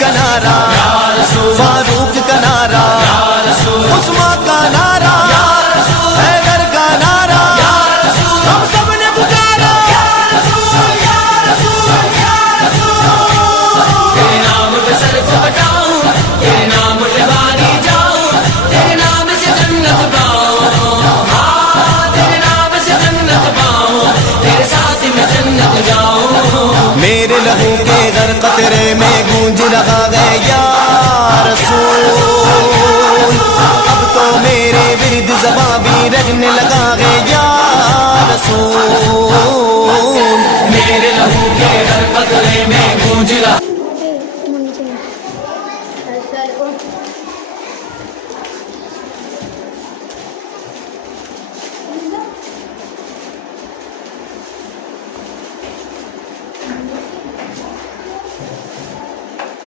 کا نعرہ، فاروق کا نعرہ، عثمان کا نعرہ، حیدر کا نعرہ، ہم سب نے پکارا تیرے نام پہ سر کو ہٹاؤں، تیرے نام پہ باری جاؤں، تیرے نام سے جنت پاؤں، ہاں تیرے نام سے جنت پاؤں، تیرے ساتھ میں جنت جاؤں۔ میرے لہو کے غر قطرے میں گونج رہا ہے یا رسول، اب تو میرے ورد زباں بھی رہنے لگا ہے یا رسول۔ میرے لہو کے ہر قطرے میں گونج رہا